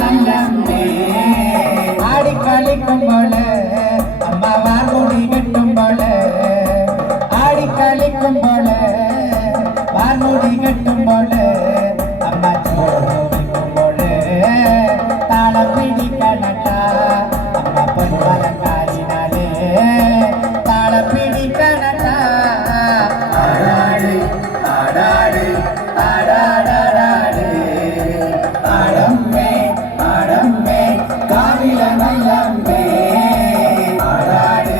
നല്ലമ്മേ ആടിക്കളിക്കുമ്പോൾ അമ്മ വാർമുടി കെട്ടുമ്പോൾ ആടിക്കളിക്കുമ്പോൾ വാർമുടി കെട്ടുമ്പോൾ അമ്മ ചോദിക്കുമ്പോൾ താളം പിടിക്കണട്ട അമ്മ പൊൻപലങ്കാലിനാലേ താളം പിടിക്കണട്ട ആടാട് ആടാട് ആടാടാടാട് ആടമ്മേ ആടമ്മേ കാവില നല്ലമ്മേ ആടാട്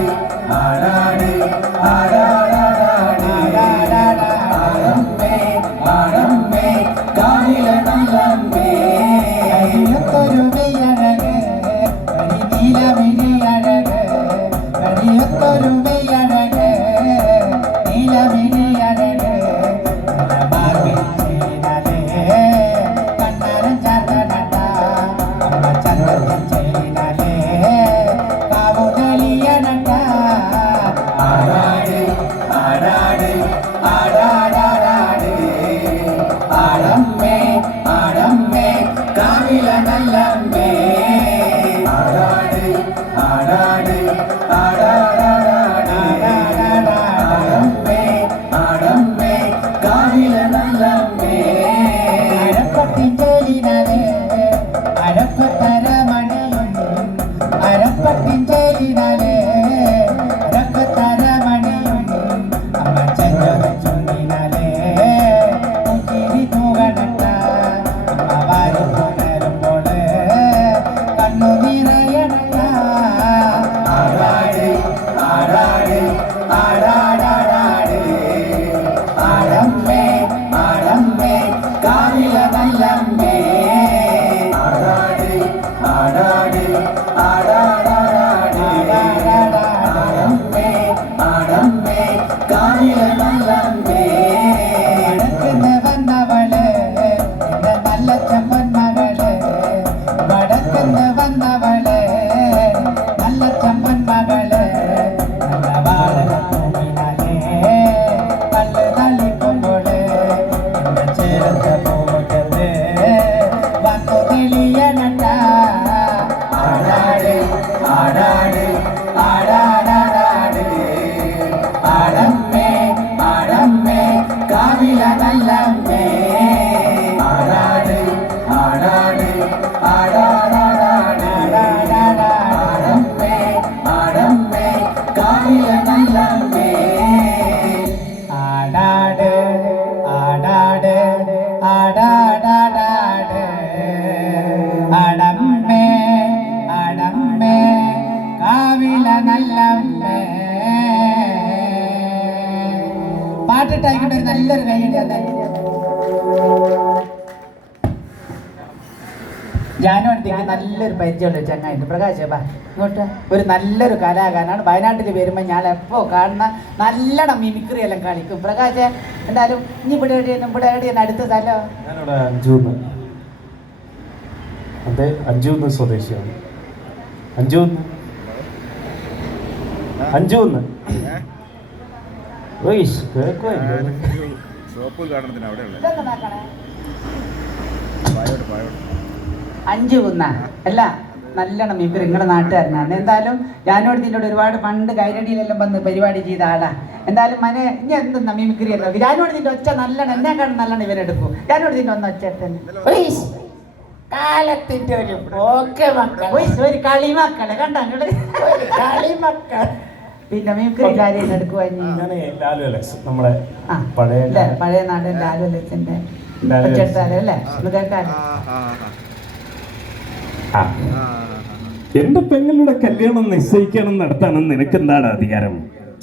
ആടാട് ആടാടാടാട് ആടമ്മേ ആടമ്മേ കാവില നല്ലമ്മേ കരിയൊത്തൊരു മെയ്യഴക് നീലമിഴിയഴക് കരിയൊത്തൊരു മെയ്യഴക് നീലമിഴിയഴക് കണ്ണാരം ചാത്തനട്ട അമ്മ ചന്ദ്രൻ ചെയ്താലേ കാവു തെളിയനട്ട ആടാട് ആടാട് ആടാടാടാട് ആടമ്മേ ആടമ്മേ കാവില നല്ലമ്മേ ആടാട് ആടാട് ആടാടാടാട് ആടമ്മേ ആടമ്മേ കാവില നല്ലമ്മേ അരപ്പത്തിൻ ചേലിനാലേ അരപ്പത്തര മണിയും അരപ്പത്തിൻ ചേലിനാലേ അരപ്പത്തര മണിയും അമ്മ ചെഞ്ചൊര ചുണ്ടിനാലേ മുക്കിരി തൂകണട്ട അമ്മ വാരി പുണരുമ്പോൾ കണ്ണു നിറയണട്ട ആടാട് ആടാട് ആടാടാടാട് ആടമ്മേ ആടമ്മേ കാവില നല്ലമ്മേ ആടാട് ആടാട് ആടാടാടാട് ആടമ്മേ ആടമ്മേ കാവില നല്ലമ്മേ വടക്കുന്ന് വന്നവള് എന്റെ നല്ല ചെമ്മൻ മകള് വടക്കുന്ന് വന്നവള് നല്ല ചെമ്മൻ മകള് നല്ല വാളനൂമിനാലേ കള്ള് തള്ളിക്കുമ്പോൾ എന്റെ ചേർത്ത പോകത്ത് വന്നു തെളിയനട്ട ആടാട് ആടാട് ആടാടാടാട് ആടമ്മേ ആടമ്മേ കാവില നല്ലമ്മേ ആടാട് ആടാട് ആടാടാടാട് ആടമ്മേ ആടമ്മേ കാവില നല്ലമ്മേ ആടാട് ആടാട് ആടാടാടാട് ആടമ്മേ ആടമ്മേ കാവില നല്ലമ്മേ പാട്ടിട്ടായിക്കൊണ്ട് ഒരു നല്ലൊരു കൈയടി അതെ ജാനുവണ്ടിക്ക് നല്ലൊരു പരിചയമുള്ള ചങ്ങായിട്ട് പ്രകാശ് ബാ ഇങ്ങോട്ട് ഒരു നല്ലൊരു കലാകാരനാണ് വയനാട്ടിൽ വരുമ്പോൾ ഞാൻ എപ്പോൾ കാണുന്ന നല്ലോണം മിമിക്രി എല്ലാം കളിക്കും പ്രകാശ് എന്തായാലും ഇനി ഇവിടെ എവിടെയാണ് അടുത്ത സ്ഥലം ഞാനിവിടെ അഞ്ചൂന്ന് സ്വദേശിയാണ് അഞ്ചൂന്ന് അഞ്ചു കുന്ന അല്ല നല്ലോണം മിമിക്രി നിങ്ങളുടെ നാട്ടുകാരനാണ് എന്തായാലും ഞാനോട് നിന്നോട് ഒരുപാട് പണ്ട് കൈരടിയിലെല്ലാം വന്ന് പരിപാടി ചെയ്ത ആളാ എന്തായാലും മനെ ഇനി എന്തെന്നാ മിമിക്രി അല്ലോ ഞാനോട് നിന്റെ ഒച്ച നല്ലോണം എന്നെക്കാളും നല്ലോണം ഇവരെടുക്കും ഞാനോട് നിന്റെ ഒന്ന് ഒച്ച കാലത്തിന്റെ ഒരു പോക്കെ മക്കൾ ഒരു കളിമക്കളെ കണ്ടങ്ങള് കളിമക്കൾ പിന്നെ മിമിക്രി കാര്യം എടുക്കുവാ നമ്മളെ പഴയ നാടൻ ലാലു അലക്സിന്റെ അല്ലേ കേൾക്കാൻ എന്റെ പെങ്ങളുടെ കല്യാണം നിശ്ചയിക്കണം നടത്താനും നിനക്ക് എന്താണ് അധികാരം?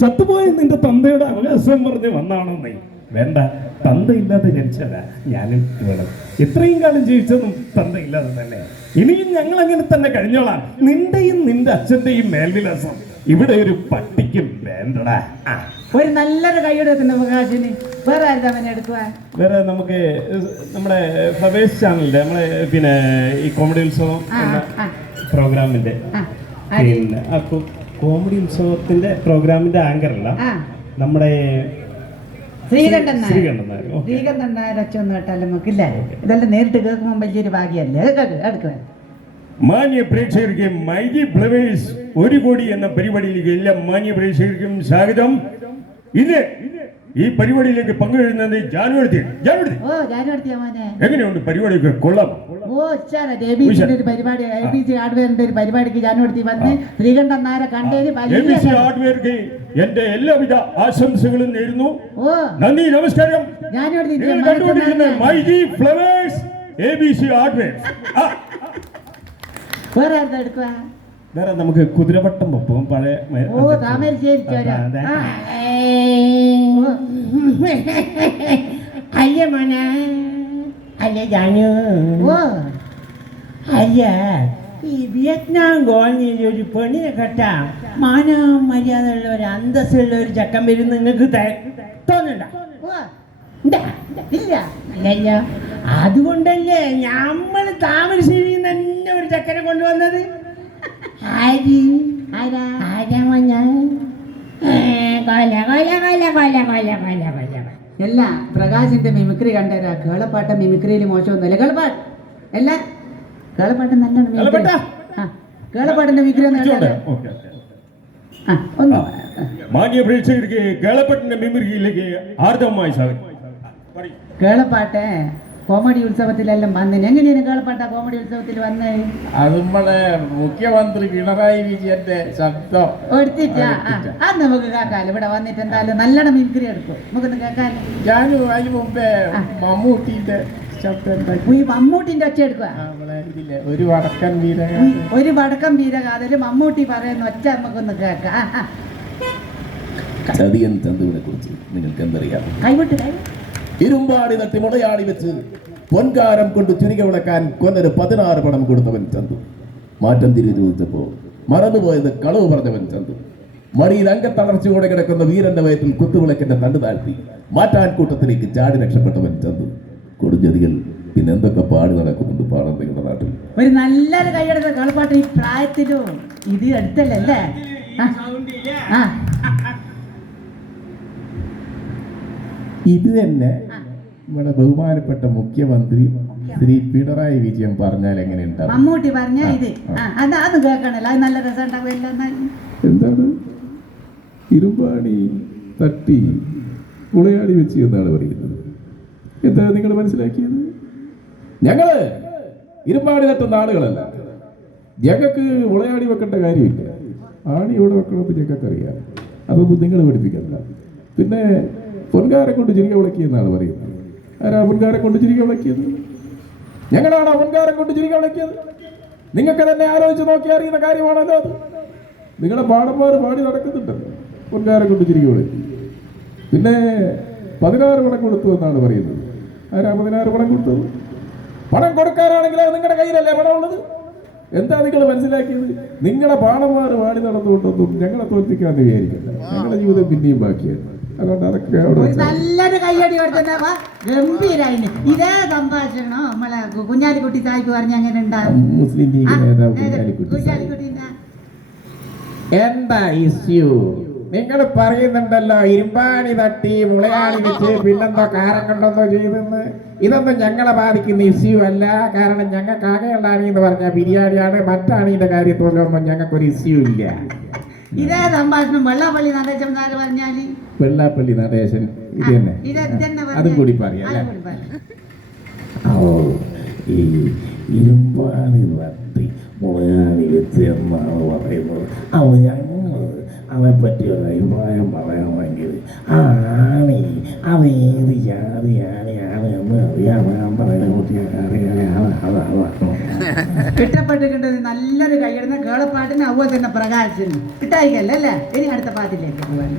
ചത്തുപോയ നിന്റെ തന്തയുടെ അവകാശം പറഞ്ഞ് വന്നാണോ നീ? വേണ്ട, തന്തയില്ലാതെ ജനിച്ചതാ ഞാനും ഇവിടെ. ഇത്രയും കാലം ജീവിച്ചതും തന്തയില്ലാതെ തന്നെ. ഇനിയും ഞങ്ങൾ അങ്ങനെ തന്നെ കഴിഞ്ഞോളാം. നിന്റെയും നിന്റെ അച്ഛന്റെയും മേൽവിലാസം ഇവിടെ ഒരു പട്ടിക്കും വേണ്ടടാ. ഒരു നല്ലൊരു കൈയുടെ അവകാശിന് വേറെ ആരുടെ എടുക്കുവാ? വേറെ നമുക്ക് നമ്മുടെ ഫ്ലവേഴ്സ് ചാനലിന്റെ നമ്മളെ പിന്നെ ഈ കോമഡി ഉത്സവം പ്രോഗ്രാമിന്റെ പിന്നെ കോമഡി ഉത്സവത്തിന്റെ പ്രോഗ്രാമിന്റെ ആങ്കർ അല്ല നമ്മുടെ ശ്രീകണ്ഠൻ നായർ അച്ഛൻ കേട്ടാലും നമുക്കില്ല. ഇതെല്ലാം നേരിട്ട് കേൾക്കുമ്പോൾ വലിയൊരു ഭാഗ്യമല്ലേ. എടുക്കുക മാന്യ പ്രേക്ഷകർക്ക് മൈജി ഫ്ലവേഴ്സ് 1 കോടി എന്ന പരിപാടിയിലേക്ക് എല്ലാ മാന്യ പ്രേക്ഷകർക്കും സ്വാഗതം. ഇത് ഈ പരിപാടിയിലേക്ക് പങ്കുവരുന്നത് ജാനുവരി. ഓ ജാനുവരി മോനെ, എങ്ങനെയുണ്ട് പരിപാടിയൊക്കെ? കൊള്ളാം. ഓ ഒരു പരിപാടി ABC ഹാർഡ്വെയറിന്റെ ഒരു പരിപാടിക്ക് ജാനുവരി വന്ന് ശ്രീകണ്ഠൻ നായരെ കണ്ടേന് ABC ഹാർഡ്വെയർക്ക് എന്റെ എല്ലാവിധ ആശംസകളും നേരുന്നു. ഓ നന്ദി, നമസ്കാരം. ജാനുവരി നിങ്ങൾ കണ്ടുകൊണ്ടിരിക്കുന്ന മൈജി ഫ്ലവേഴ്സ് ABC ഹാർഡ്വെയർ. വേറെ ആരുടെ എടുക്കുക? വേറെ നമുക്ക് കുതിരവട്ടം ഒപ്പം പഴയ ഓ താമരശ്ശേരി ചോര. അല്ല മോന, അല്ല ജാനു, ഓ അല്ല ഈ വിയറ്റ്നാം കോളനിയിൽ ഒരു പെണ്ണിനെ കെട്ടാ മാനാ മര്യാദ ഉള്ള ഒരു അന്തസ്സുള്ള ഒരു ചക്കൻ വരും നിങ്ങൾക്ക് തോന്നണ്ട? ഓ ഉണ്ടാ? ഇല്ല. അല്ലല്ല, അതുകൊണ്ടല്ലേ നമ്മൾ താമരശ്ശേരിയിൽ തന്നെ ഒരു ചക്കനെ കൊണ്ടുവന്നത്. ആര്? ആരാ? ആരാ മോന? കൊല കൊല കൊല കൊല കൊല കൊല കൊല. അല്ല പ്രകാശിന്റെ മിമിക്രി കണ്ടേരാ. കേളപ്പാട്ട മിമിക്രിയിൽ മോശമൊന്നുമില്ല. കേളപ്പാട്ട് അല്ല, കേളപ്പാട്ട് നല്ലോണം കേളപ്പാട്ടാ? കേളപ്പാട്ടിന്റെ മിമിക്രി ഒന്ന് മാന്യ പ്രേക്ഷകർക്ക് കേളപ്പട്ടിന്റെ മിമിക്രിയിലേക്ക് ഹാർദവമായി സ്വാഗതം. കേളപ്പാട്ട് കോമഡി ഉത്സവത്തിലെല്ലാം വന്നിന്. എങ്ങനെയാണ് കേളപ്പാട്ട കോമഡി ഉത്സവത്തിൽ വന്ന്? അത് നമ്മളെ മുഖ്യമന്ത്രി പിണറായി വിജയന്റെ ശബ്ദം എടുത്തിട്ടാ അത് നമുക്ക് കേൾക്കാലോ. ഇവിടെ വന്നിട്ട് എന്തായാലും നല്ലോണം മിമിക്രി എടുക്കും, നമുക്കൊന്ന് കേൾക്കാലോ. ഞാൻ അതിന് മുമ്പേ മമ്മൂട്ടിന്റെ ശബ്ദം ഉണ്ടാക്കി. ഈ മമ്മൂട്ടിന്റെ ഒച്ച എടുക്കുക. നമ്മളെ ഇതില്ലേ ഒരു വടക്കൻ വീര ഒരു വടക്കം വീരകാതല് മമ്മൂട്ടി പറയുന്ന ഒച്ച നമുക്കൊന്ന് കേൾക്കാം. ചതിയൻ ചന്തുവിനെ കുറിച്ച് നിങ്ങൾക്ക് എന്തറിയാം? കൈവിട്ട് ഇരുമ്പാടി നട്ടി മുളയാടി വെച്ച് പൊൻകാരം കൊണ്ട് ചുരുക വിളക്കാൻ കൊന്നൊരു 16 പണം കൊടുത്തവൻ ചന്തു. മാറ്റം തിരികെ ചോദിച്ചപ്പോ മറന്നുപോയത് കളവ് പറഞ്ഞവൻ ചന്തു. മടിയിൽ അംഗത്തളർച്ചയോടെ കിടക്കുന്ന വീരന്റെ വയറ്റിൽ കുത്തുവിളക്കിന്റെ തണ്ട് താഴ്ത്തി മാറ്റാൻ കൂട്ടത്തിലേക്ക് ചാടി രക്ഷപ്പെട്ടവൻ ചന്തു. കൊടുംചതികൾ പിന്നെന്തൊക്കെ പാടി നടക്കുന്നുണ്ട് പാടം നിങ്ങളുടെ നാട്ടിൽ. ഒരു നല്ലൊരു കൈയെടുത്ത കളിപ്പാട്ട് ഈ പ്രായത്തിലും ഇത് എടുത്തല്ലേ? ആ ഇത് തന്നെ നമ്മുടെ ബഹുമാനപ്പെട്ട മുഖ്യമന്ത്രി ശ്രീ പിണറായി വിജയൻ പറഞ്ഞാൽ എങ്ങനെ ഉണ്ടാവും? മമ്മൂട്ടി പറഞ്ഞ ഇത് അത് കേൾക്കണല്ലോ. അത് നല്ല രസം ഉണ്ടാവില്ല. എന്താണ് ഇരുമ്പാണി തട്ടി മുളയാടി വെച്ച് എന്നാണ് പറയുന്നത്. എന്താണ് നിങ്ങൾ മനസ്സിലാക്കിയത്? ഞങ്ങള് ഇരുമ്പാണി തട്ടുന്ന ആളുകളല്ല. ഞങ്ങൾക്ക് മുളയാടി വെക്കേണ്ട കാര്യമില്ല. ആണി ഇവിടെ വെക്കണമെന്ന് ഞങ്ങൾക്ക് അറിയാം. അതൊന്നും നിങ്ങൾ പഠിപ്പിക്കണ്ട. പിന്നെ പൊൻകാരെ കൊണ്ട് ചിരിക വിളക്കിയെന്നാണ് പറയുന്നത്. ആരാ പൊൻകാരെ കൊണ്ട് ചിരിക വിളക്കിയത്? ഞങ്ങളാണോ പൊൻകാരം കൊണ്ട് ചിരിക വിളക്കിയത്? നിങ്ങൾക്ക് തന്നെ ആലോചിച്ച് നോക്കി അറിയുന്ന കാര്യമാണല്ലോ അത്. നിങ്ങളെ പാടന്മാർ പാടി നടക്കുന്നുണ്ടല്ലോ പൊൻകാരെ കൊണ്ട് ചിരിക വിളക്കി. പിന്നെ 16 പണം കൊടുത്തു എന്നാണ് പറയുന്നത്. ആരാ 16 പണം കൊടുത്തത്? പണം കൊടുക്കാനാണെങ്കിൽ അത് നിങ്ങളുടെ കയ്യിലല്ലേ പണമുള്ളത്? എന്താ നിങ്ങൾ മനസ്സിലാക്കിയത്? നിങ്ങളെ പാടന്മാർ പാടി നടന്നുകൊണ്ടൊന്നും ഞങ്ങളെ തോൽപ്പിക്കാന്ന് വിചാരിക്കണ്ട. ഞങ്ങളുടെ ജീവിതം പിന്നെയും ബാക്കിയാണ്. അതുകൊണ്ട് അതൊക്കെ അവിടെ നല്ലൊരു കയ്യടി കൊടുത്തവാ. ഗംഭീരായിന്. ഇതേ സംഭാഷണം നമ്മളെ കുഞ്ഞാലിക്കുട്ടി സാഹിബ് പറഞ്ഞ അങ്ങനെ ഉണ്ടാവും. മുസ്ലിം ലീഗ് നേതാവ് കുഞ്ഞാലിക്കുട്ടി. കുഞ്ഞാലിക്കുട്ടിന്റെ എന്താ ഇഷ്യൂ? നിങ്ങൾ പറയുന്നുണ്ടല്ലോ ഇരുമ്പാണി തട്ടി മുളയാടി വെച്ച് പിന്നെന്തോ കാരം കൊണ്ടൊന്നോ ചെയ്തെന്ന്. ഇതൊന്നും ഞങ്ങളെ ബാധിക്കുന്ന ഇഷ്യൂ അല്ല. കാരണം ഞങ്ങൾക്ക് ആകെയുള്ളാണി എന്ന് പറഞ്ഞാൽ ബിരിയാണിയാണ്. മറ്റാണീന്റെ കാര്യത്തോലൊന്നും ഞങ്ങൾക്കൊരു ഇഷ്യൂ ഇല്ല. ഇതേ സംഭാഷണം വെള്ളാപ്പള്ളി നടേശൻ സാറ് പറഞ്ഞാല് വെള്ളാപ്പള്ളി നടേശൻ ഇത് തന്നെ അതും കൂടി പറയാം. ഓ ഈ ഇരുമ്പാണി തട്ടി മുളയാടി വെച്ച് എന്നാണ് പറയുന്നത്. അവ ഞങ്ങൾ അവനെ പറ്റി ഒരു അഭിപ്രായം പറയണമെങ്കിൽ ആണി അവ ഏത് ജാതി ആണിയാണ് എന്ന് അറിയാൻ പറയുന്ന കുട്ടിയൊക്കെ അറിയാനാണ്. ഇഷ്ടപ്പെട്ടിട്ടുണ്ട്. നല്ലൊരു കൈയിടുന്ന കേളപ്പാട്ടിന് അതുപോലെ തന്നെ പ്രകാശന് ഇട്ടായിക്കല്ലേ അല്ലേ? ഇനി അടുത്ത പാട്ടിലേക്ക് പോകാൻ.